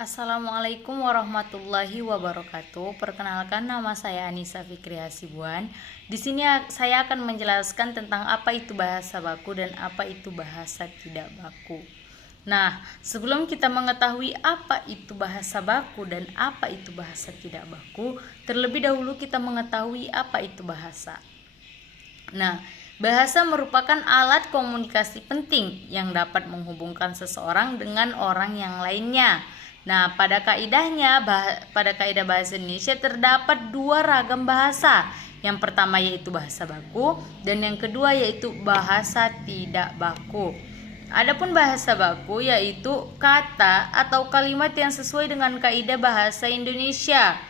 Assalamualaikum warahmatullahi wabarakatuh. Perkenalkan, nama saya Anissa Fikri Hasibuan. Di sini saya akan menjelaskan tentang apa itu bahasa baku dan apa itu bahasa tidak baku. Nah, sebelum kita mengetahui apa itu bahasa baku dan apa itu bahasa tidak baku, terlebih dahulu kita mengetahui apa itu bahasa. Nah, bahasa merupakan alat komunikasi penting yang dapat menghubungkan seseorang dengan orang yang lainnya. Nah, pada kaidahnya, pada kaidah bahasa Indonesia terdapat dua ragam bahasa. Yang pertama yaitu bahasa baku dan yang kedua yaitu bahasa tidak baku. Adapun bahasa baku yaitu kata atau kalimat yang sesuai dengan kaidah bahasa Indonesia.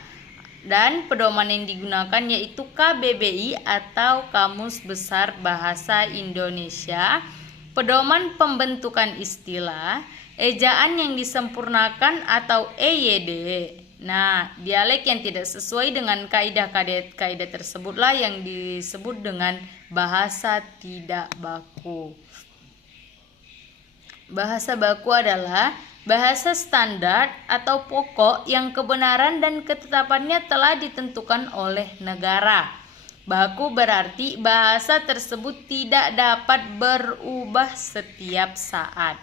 Dan pedoman yang digunakan yaitu KBBI atau Kamus Besar Bahasa Indonesia, pedoman pembentukan istilah, ejaan yang disempurnakan atau EYD. Nah, dialek yang tidak sesuai dengan kaidah tersebutlah yang disebut dengan bahasa tidak baku. Bahasa baku adalah bahasa standar atau pokok yang kebenaran dan ketetapannya telah ditentukan oleh negara. Baku berarti bahasa tersebut tidak dapat berubah setiap saat.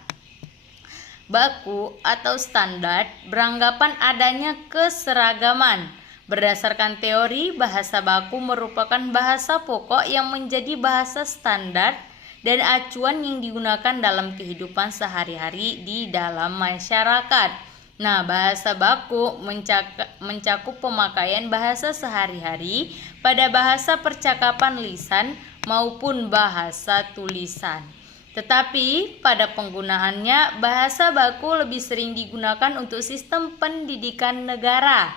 Baku atau standar beranggapan adanya keseragaman. Berdasarkan teori, bahasa baku merupakan bahasa pokok yang menjadi bahasa standar dan acuan yang digunakan dalam kehidupan sehari-hari di dalam masyarakat. Nah, bahasa baku mencakup pemakaian bahasa sehari-hari pada bahasa percakapan lisan maupun bahasa tulisan. Tetapi pada penggunaannya, bahasa baku lebih sering digunakan untuk sistem pendidikan negara,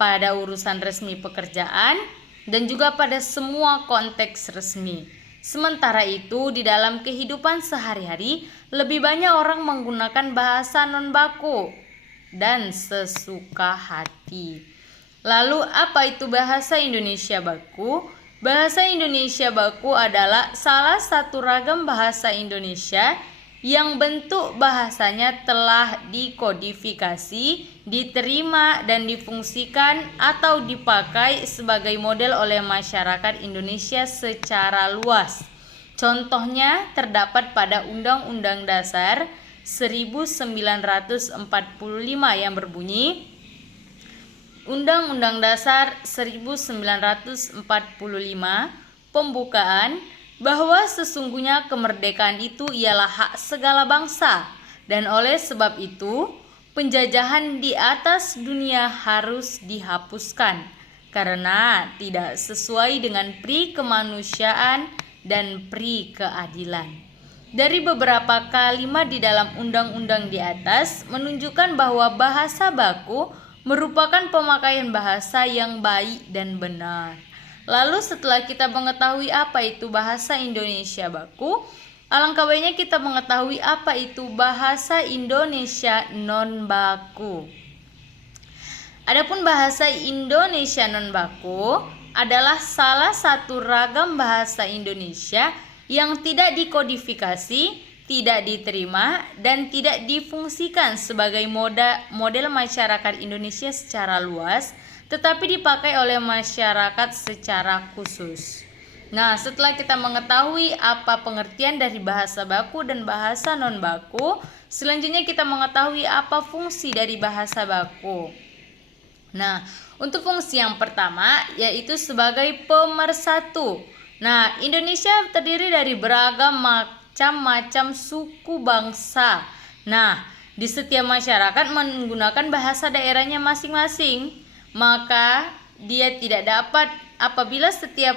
pada urusan resmi pekerjaan, dan juga pada semua konteks resmi. Sementara itu, di dalam kehidupan sehari-hari, lebih banyak orang menggunakan bahasa non-baku dan sesuka hati. Lalu, apa itu bahasa Indonesia baku? Bahasa Indonesia baku adalah salah satu ragam bahasa Indonesia yang bentuk bahasanya telah dikodifikasi, diterima, dan difungsikan atau dipakai sebagai model oleh masyarakat Indonesia secara luas. Contohnya terdapat pada Undang-Undang Dasar 1945 yang berbunyi, Undang-Undang Dasar 1945 pembukaan bahwa sesungguhnya kemerdekaan itu ialah hak segala bangsa, dan oleh sebab itu penjajahan di atas dunia harus dihapuskan karena tidak sesuai dengan pri kemanusiaan dan pri keadilan. Dari beberapa kalimat di dalam undang-undang di atas menunjukkan bahwa bahasa baku merupakan pemakaian bahasa yang baik dan benar. Lalu setelah kita mengetahui apa itu bahasa Indonesia baku, alangkah baiknya kita mengetahui apa itu bahasa Indonesia non-baku. Adapun bahasa Indonesia non-baku adalah salah satu ragam bahasa Indonesia yang tidak dikodifikasi, tidak diterima, dan tidak difungsikan sebagai model masyarakat Indonesia secara luas, tetapi dipakai oleh masyarakat secara khusus. Nah, setelah kita mengetahui apa pengertian dari bahasa baku dan bahasa non-baku, selanjutnya kita mengetahui apa fungsi dari bahasa baku. Nah, untuk fungsi yang pertama yaitu sebagai pemersatu. Nah, Indonesia terdiri dari beragam macam-macam suku bangsa. Nah, di setiap masyarakat menggunakan bahasa daerahnya masing-masing. Maka dia tidak dapat, apabila setiap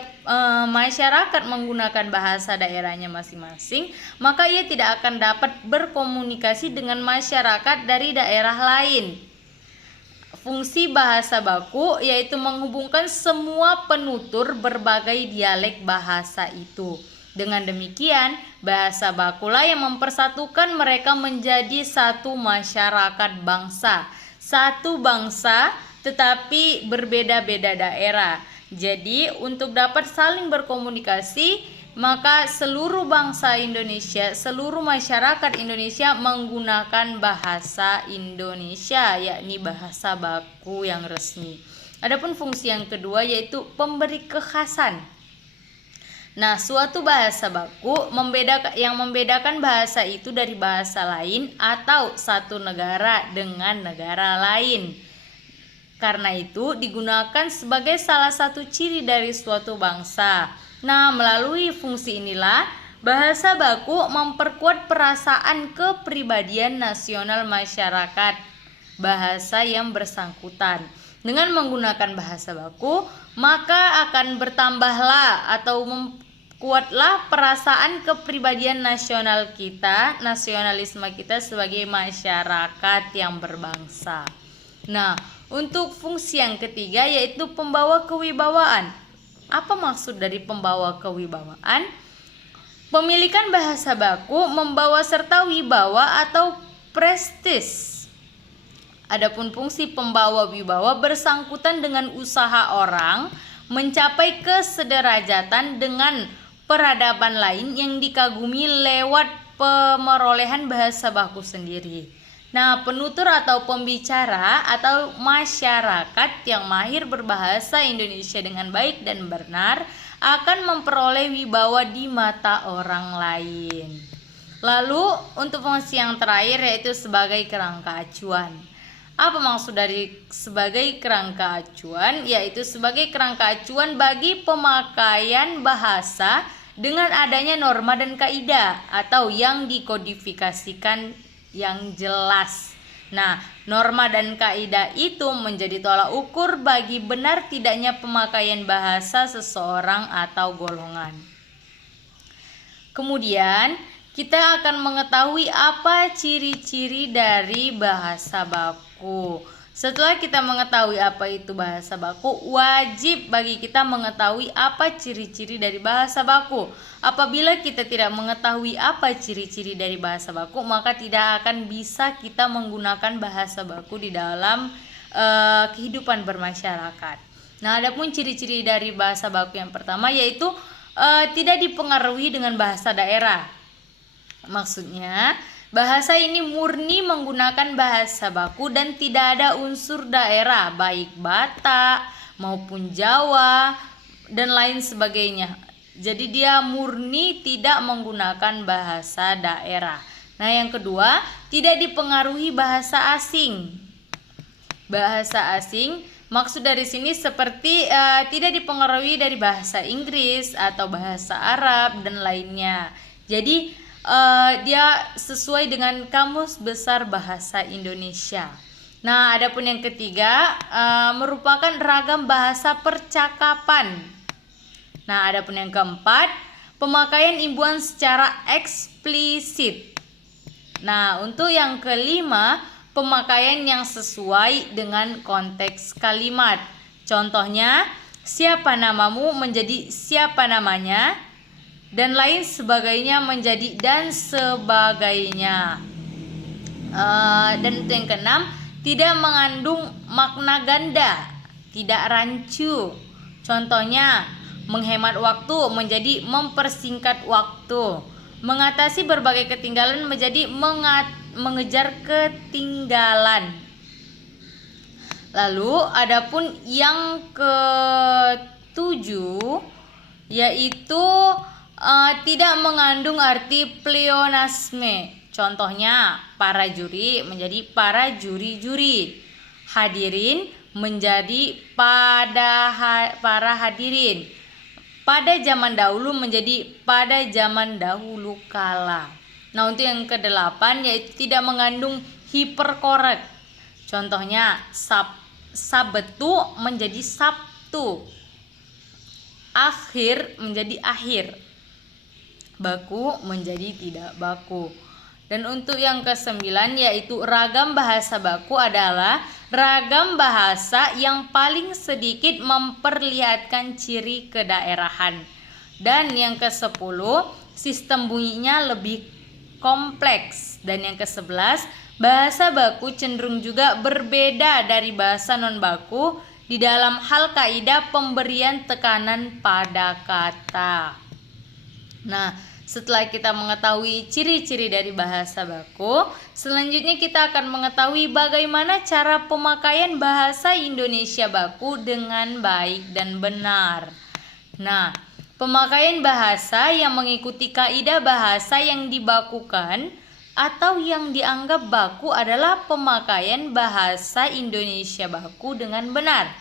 masyarakat menggunakan bahasa daerahnya masing-masing, maka ia tidak akan dapat berkomunikasi dengan masyarakat dari daerah lain. Fungsi bahasa baku yaitu menghubungkan semua penutur berbagai dialek bahasa itu. Dengan demikian, bahasa bakulah yang mempersatukan mereka menjadi satu masyarakat bangsa, satu bangsa tetapi berbeda-beda daerah. Jadi, untuk dapat saling berkomunikasi, maka seluruh bangsa Indonesia, seluruh masyarakat Indonesia menggunakan bahasa Indonesia, yakni bahasa baku yang resmi. Adapun fungsi yang kedua yaitu pemberi kekhasan. Nah, suatu bahasa baku yang membedakan bahasa itu dari bahasa lain atau satu negara dengan negara lain. Karena itu digunakan sebagai salah satu ciri dari suatu bangsa. Nah, melalui fungsi inilah bahasa baku memperkuat perasaan kepribadian nasional masyarakat bahasa yang bersangkutan. Dengan menggunakan bahasa baku, maka akan bertambahlah atau kuatlah perasaan kepribadian nasional kita, nasionalisme kita sebagai masyarakat yang berbangsa. Nah, untuk fungsi yang ketiga yaitu pembawa kewibawaan. Apa maksud dari pembawa kewibawaan? Pemilikan bahasa baku membawa serta wibawa atau prestis. Adapun fungsi pembawa wibawa bersangkutan dengan usaha orang mencapai kesederajatan dengan peradaban lain yang dikagumi lewat pemerolehan bahasa baku sendiri. Nah, penutur atau pembicara atau masyarakat yang mahir berbahasa Indonesia dengan baik dan benar akan memperoleh wibawa di mata orang lain. Lalu, untuk fungsi yang terakhir yaitu sebagai kerangka acuan. Apa maksud dari sebagai kerangka acuan? Yaitu sebagai kerangka acuan bagi pemakaian bahasa dengan adanya norma dan kaidah atau yang dikodifikasikan yang jelas. Nah, norma dan kaidah itu menjadi tolak ukur bagi benar tidaknya pemakaian bahasa seseorang atau golongan. Kemudian, kita akan mengetahui apa ciri-ciri dari bahasa baku. Setelah kita mengetahui apa itu bahasa baku, wajib bagi kita mengetahui apa ciri-ciri dari bahasa baku. Apabila kita tidak mengetahui apa ciri-ciri dari bahasa baku, maka tidak akan bisa kita menggunakan bahasa baku di dalam kehidupan bermasyarakat. Nah, adapun ciri-ciri dari bahasa baku yang pertama yaitu tidak dipengaruhi dengan bahasa daerah. Maksudnya, bahasa ini murni menggunakan bahasa baku dan tidak ada unsur daerah, baik Batak maupun Jawa dan lain sebagainya. Jadi dia murni tidak menggunakan bahasa daerah. Nah, yang kedua, tidak dipengaruhi bahasa asing. Bahasa asing maksud dari sini seperti tidak dipengaruhi dari bahasa Inggris atau bahasa Arab dan lainnya. Jadi dia sesuai dengan Kamus Besar Bahasa Indonesia. Nah, adapun yang ketiga merupakan ragam bahasa percakapan. Nah, adapun yang keempat, pemakaian imbuhan secara eksplisit. Nah, untuk yang kelima, pemakaian yang sesuai dengan konteks kalimat. Contohnya, siapa namamu menjadi siapa namanya, dan lain sebagainya menjadi dan sebagainya. Dan itu yang keenam, tidak mengandung makna ganda, tidak rancu. Contohnya, menghemat waktu menjadi mempersingkat waktu, mengatasi berbagai ketinggalan menjadi mengejar ketinggalan. Lalu adapun yang ketujuh yaitu tidak mengandung arti pleonasme. Contohnya, para juri menjadi para juri-juri, hadirin menjadi para hadirin, pada zaman dahulu menjadi pada zaman dahulu kala. Nah, untuk yang kedelapan yaitu tidak mengandung hiperkorek. Contohnya, Sabtu menjadi Sabtu, akhir menjadi akhir, baku menjadi tidak baku. Dan untuk yang kesembilan yaitu ragam bahasa baku adalah ragam bahasa yang paling sedikit memperlihatkan ciri kedaerahan. Dan yang ke-10 sistem bunyinya lebih kompleks. Dan yang ke-11 bahasa baku cenderung juga berbeda dari bahasa non baku di dalam hal kaidah pemberian tekanan pada kata. Nah, setelah kita mengetahui ciri-ciri dari bahasa baku, selanjutnya kita akan mengetahui bagaimana cara pemakaian bahasa Indonesia baku dengan baik dan benar. Nah, pemakaian bahasa yang mengikuti kaidah bahasa yang dibakukan atau yang dianggap baku adalah pemakaian bahasa Indonesia baku dengan benar.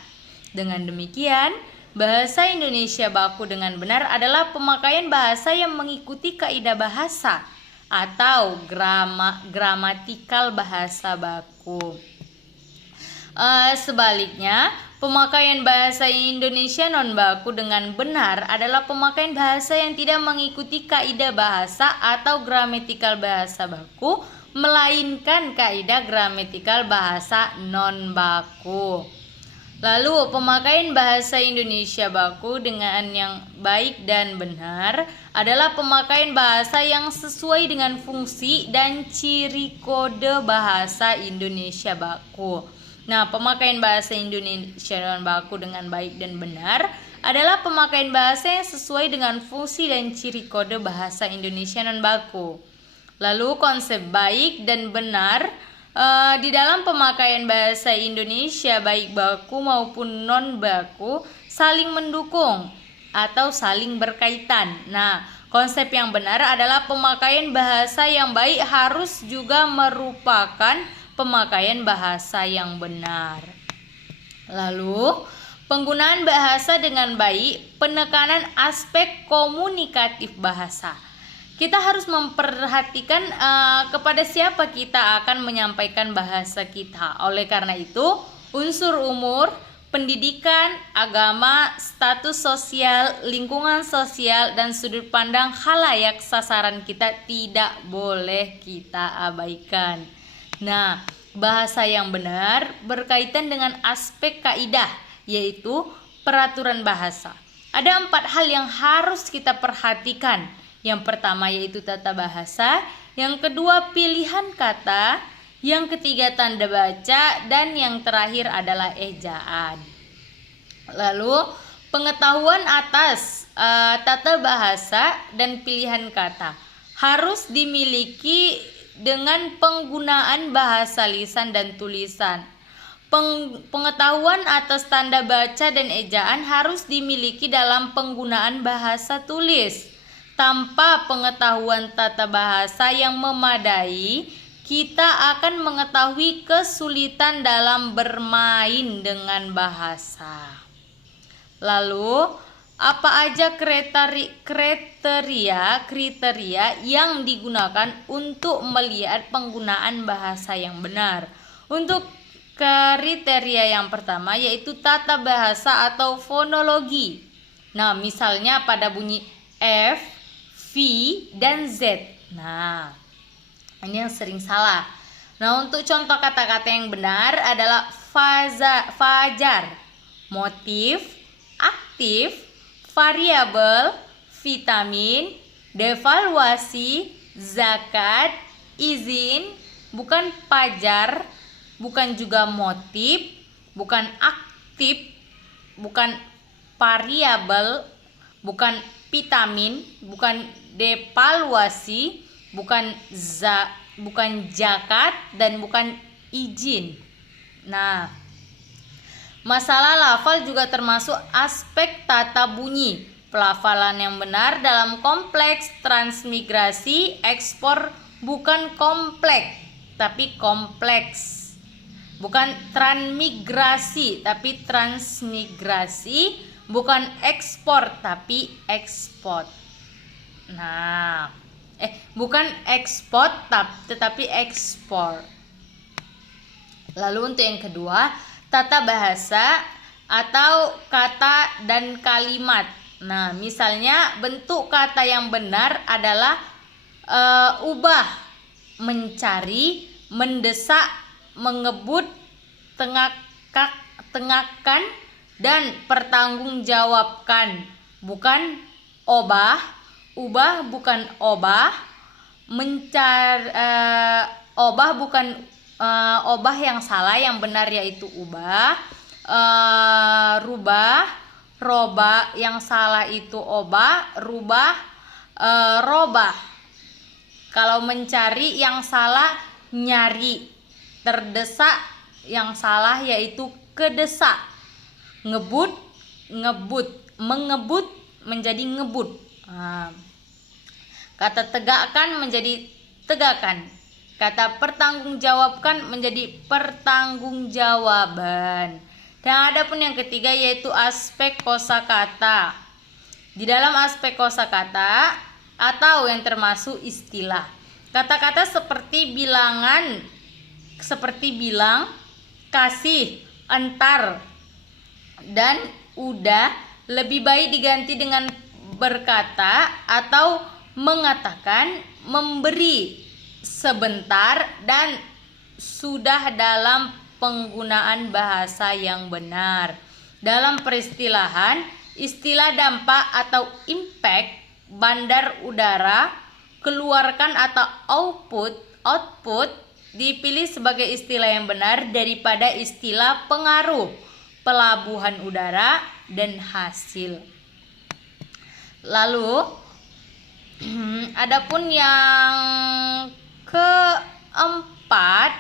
Dengan demikian, bahasa Indonesia baku dengan benar adalah pemakaian bahasa yang mengikuti kaidah bahasa atau gramatikal bahasa baku. Sebaliknya, pemakaian bahasa Indonesia non baku dengan benar adalah pemakaian bahasa yang tidak mengikuti kaidah bahasa atau gramatikal bahasa baku, melainkan kaidah gramatikal bahasa non baku. Lalu, pemakaian bahasa Indonesia baku dengan yang baik dan benar adalah pemakaian bahasa yang sesuai dengan fungsi dan ciri kode bahasa Indonesia baku. Nah, pemakaian bahasa Indonesia baku dengan baik dan benar adalah pemakaian bahasa yang sesuai dengan fungsi dan ciri kode bahasa Indonesia non baku. Lalu, konsep baik dan benar di dalam pemakaian bahasa Indonesia baik baku maupun non baku saling mendukung atau saling berkaitan. Nah, konsep yang benar adalah pemakaian bahasa yang baik harus juga merupakan pemakaian bahasa yang benar. Lalu, penggunaan bahasa dengan baik, penekanan aspek komunikatif bahasa. Kita harus memperhatikan kepada siapa kita akan menyampaikan bahasa kita. Oleh karena itu, unsur umur, pendidikan, agama, status sosial, lingkungan sosial, dan sudut pandang khalayak sasaran kita tidak boleh kita abaikan. Nah, bahasa yang benar berkaitan dengan aspek kaidah, yaitu peraturan bahasa. Ada 4 hal yang harus kita perhatikan. Yang pertama yaitu tata bahasa, yang kedua pilihan kata, yang ketiga tanda baca, dan yang terakhir adalah ejaan. Lalu pengetahuan atas tata bahasa dan pilihan kata harus dimiliki dengan penggunaan bahasa lisan dan tulisan. Pengetahuan atas tanda baca dan ejaan harus dimiliki dalam penggunaan bahasa tulis. Tanpa pengetahuan tata bahasa yang memadai, kita akan mengetahui kesulitan dalam bermain dengan bahasa. Lalu, apa aja kriteria yang digunakan untuk melihat penggunaan bahasa yang benar? Untuk kriteria yang pertama yaitu tata bahasa atau fonologi. Nah, misalnya pada bunyi F, V, dan Z. Nah, ini yang sering salah. Nah, untuk contoh kata-kata yang benar adalah fajar, motif, aktif, variabel, vitamin, devaluasi, zakat, izin, bukan pajar, bukan juga motif, bukan aktif, bukan variabel, bukan vitamin, bukan devaluasi, bukan zakat, dan bukan izin. Nah, masalah lafal juga termasuk aspek tata bunyi. Pelafalan yang benar dalam kompleks transmigrasi ekspor bukan kompleks, tapi kompleks. Bukan transmigrasi, tapi transmigrasi. Bukan ekspor, tapi ekspor. Nah, bukan ekspor, tetapi ekspor. Lalu untuk yang kedua, tata bahasa atau kata dan kalimat. Nah, misalnya bentuk kata yang benar adalah ubah, mencari, mendesak, mengebut, tengahkan, dan pertanggungjawabkan. Bukan ubah bukan obah, obah bukan obah yang salah, yang benar yaitu ubah, rubah, roba yang salah itu obah, rubah, robah. Kalau mencari, yang salah nyari. Terdesak, yang salah yaitu kedesak. Ngebut, ngebut. Mengebut menjadi ngebut. Kata tegakkan menjadi tegakan. Kata pertanggungjawabkan menjadi pertanggungjawaban. Dan ada pun yang ketiga yaitu aspek kosakata. Di dalam aspek kosakata atau yang termasuk istilah, kata-kata seperti bilangan, seperti bilang, kasih, entar, dan udah lebih baik diganti dengan berkata atau mengatakan, memberi, sebentar, dan sudah dalam penggunaan bahasa yang benar. Dalam peristilahan, istilah dampak atau impact, bandar udara, keluarkan atau output dipilih sebagai istilah yang benar daripada istilah pengaruh, pelabuhan udara, dan hasil. Lalu adapun yang keempat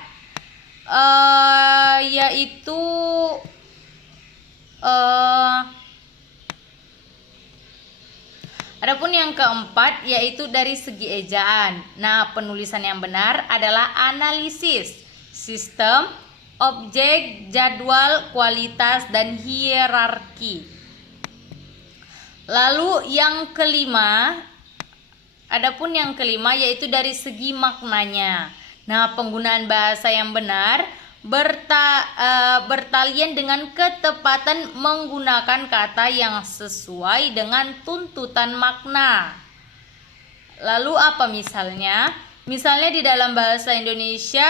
yaitu dari segi ejaan. Nah, penulisan yang benar adalah analisis, sistem, objek, jadwal, kualitas, dan hierarki. Lalu yang kelima, adapun yang kelima yaitu dari segi maknanya. Nah, penggunaan bahasa yang benar bertalian dengan ketepatan menggunakan kata yang sesuai dengan tuntutan makna. Lalu apa misalnya? Misalnya di dalam bahasa Indonesia,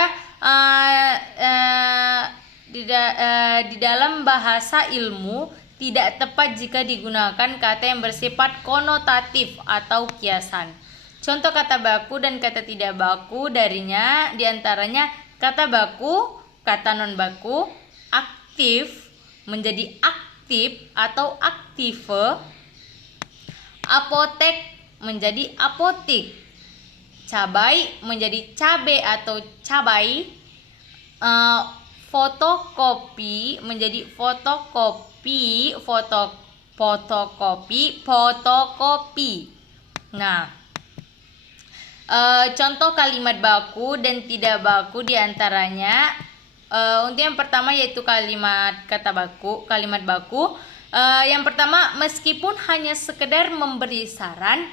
di dalam bahasa ilmu tidak tepat jika digunakan kata yang bersifat konotatif atau kiasan. Contoh kata baku dan kata tidak baku darinya diantaranya kata baku, kata non baku, aktif menjadi aktif atau aktive, apotek menjadi apotik, cabai menjadi cabe atau cabai, fotokopi menjadi fotokopi, fotokopi. Nah, contoh kalimat baku dan tidak baku diantaranya untuk yang pertama yaitu kalimat baku. Yang pertama, meskipun hanya sekedar memberi saran,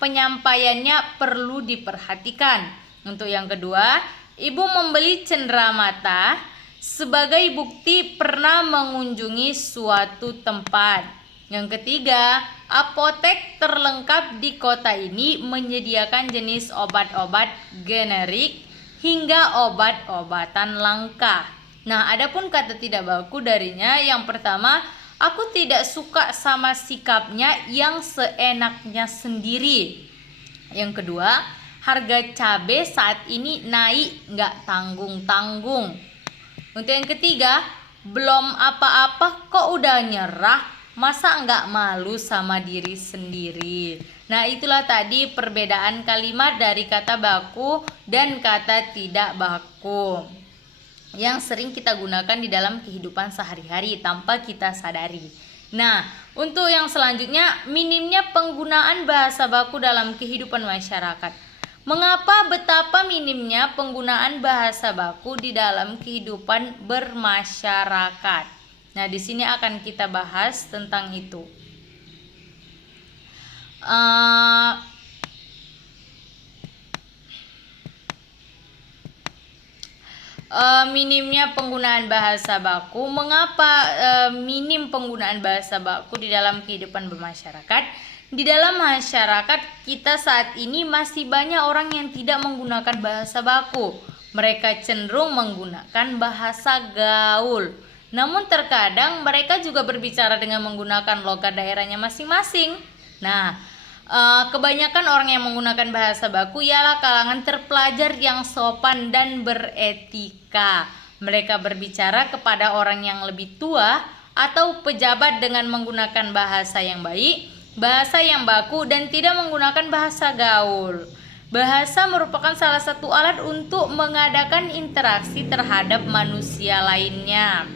penyampaiannya perlu diperhatikan. Untuk yang kedua, ibu membeli cenderamata sebagai bukti pernah mengunjungi suatu tempat. Yang ketiga, apotek terlengkap di kota ini menyediakan jenis obat-obat generik hingga obat-obatan langka. Nah, adapun kata tidak baku darinya yang pertama, aku tidak suka sama sikapnya yang seenaknya sendiri. Yang kedua, harga cabai saat ini naik nggak tanggung-tanggung. Untuk yang ketiga, belum apa-apa kok udah nyerah, masa nggak malu sama diri sendiri. Nah, itulah tadi perbedaan kalimat dari kata baku dan kata tidak baku yang sering kita gunakan di dalam kehidupan sehari-hari tanpa kita sadari. Nah, untuk yang selanjutnya, minimnya penggunaan bahasa baku dalam kehidupan masyarakat. Mengapa betapa minimnya penggunaan bahasa baku di dalam kehidupan bermasyarakat? Nah, di sini akan kita bahas tentang itu. Minimnya penggunaan bahasa baku. Mengapa minim penggunaan bahasa baku di dalam kehidupan bermasyarakat? Di dalam masyarakat kita saat ini masih banyak orang yang tidak menggunakan bahasa baku. Mereka cenderung menggunakan bahasa gaul. Namun terkadang mereka juga berbicara dengan menggunakan logat daerahnya masing-masing. Nah, kebanyakan orang yang menggunakan bahasa baku ialah kalangan terpelajar yang sopan dan beretika. Mereka berbicara kepada orang yang lebih tua atau pejabat dengan menggunakan bahasa yang baik, bahasa yang baku dan tidak menggunakan bahasa gaul. Bahasa merupakan salah satu alat untuk mengadakan interaksi terhadap manusia lainnya.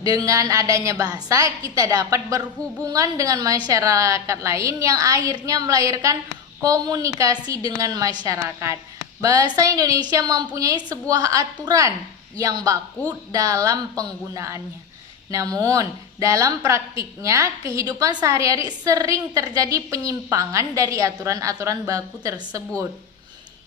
Dengan adanya bahasa, kita dapat berhubungan dengan masyarakat lain yang akhirnya melahirkan komunikasi dengan masyarakat. Bahasa Indonesia mempunyai sebuah aturan yang baku dalam penggunaannya. Namun, dalam praktiknya, kehidupan sehari-hari sering terjadi penyimpangan dari aturan-aturan baku tersebut.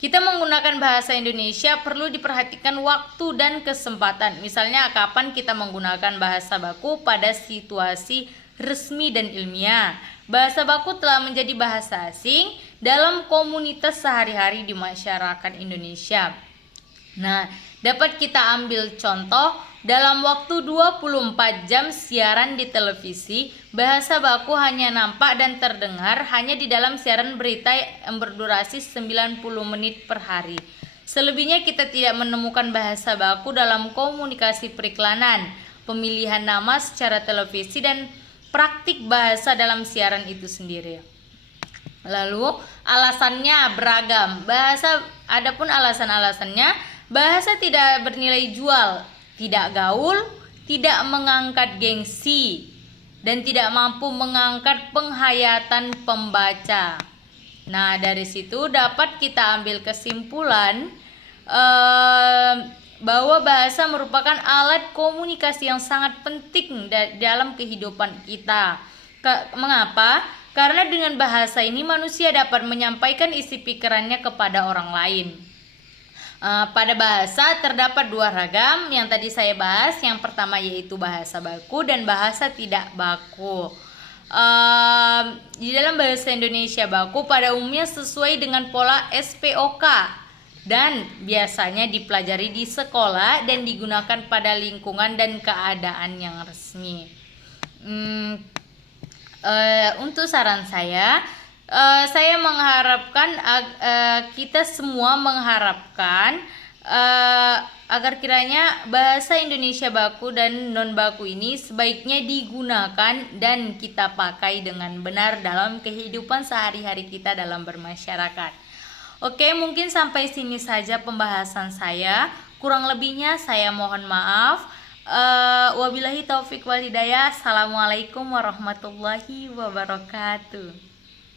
Kita menggunakan bahasa Indonesia perlu diperhatikan waktu dan kesempatan. Misalnya, kapan kita menggunakan bahasa baku pada situasi resmi dan ilmiah. Bahasa baku telah menjadi bahasa asing dalam komunitas sehari-hari di masyarakat Indonesia. Nah, dapat kita ambil contoh dalam waktu 24 jam siaran di televisi, bahasa baku hanya nampak dan terdengar hanya di dalam siaran berita yang berdurasi 90 menit per hari. Selebihnya kita tidak menemukan bahasa baku dalam komunikasi periklanan, pemilihan nama secara televisi dan praktik bahasa dalam siaran itu sendiri. Lalu alasannya beragam. Adapun alasan-alasannya, bahasa tidak bernilai jual, tidak gaul, tidak mengangkat gengsi, dan tidak mampu mengangkat penghayatan pembaca. Nah, dari situ dapat kita ambil kesimpulan bahwa bahasa merupakan alat komunikasi yang sangat penting dalam kehidupan kita. Mengapa? Karena dengan bahasa ini manusia dapat menyampaikan isi pikirannya kepada orang lain. Pada bahasa terdapat dua ragam yang tadi saya bahas. Yang pertama yaitu bahasa baku dan bahasa tidak baku. Di dalam bahasa Indonesia baku pada umumnya sesuai dengan pola SPOK dan biasanya dipelajari di sekolah dan digunakan pada lingkungan dan keadaan yang resmi. Untuk saran saya mengharapkan kita semua mengharapkan agar kiranya bahasa Indonesia baku dan non baku ini sebaiknya digunakan dan kita pakai dengan benar dalam kehidupan sehari-hari kita dalam bermasyarakat. Oke, mungkin sampai sini saja pembahasan saya. Kurang lebihnya saya mohon maaf. Wabillahi taufik wal hidayah. Assalamualaikum warahmatullahi wabarakatuh.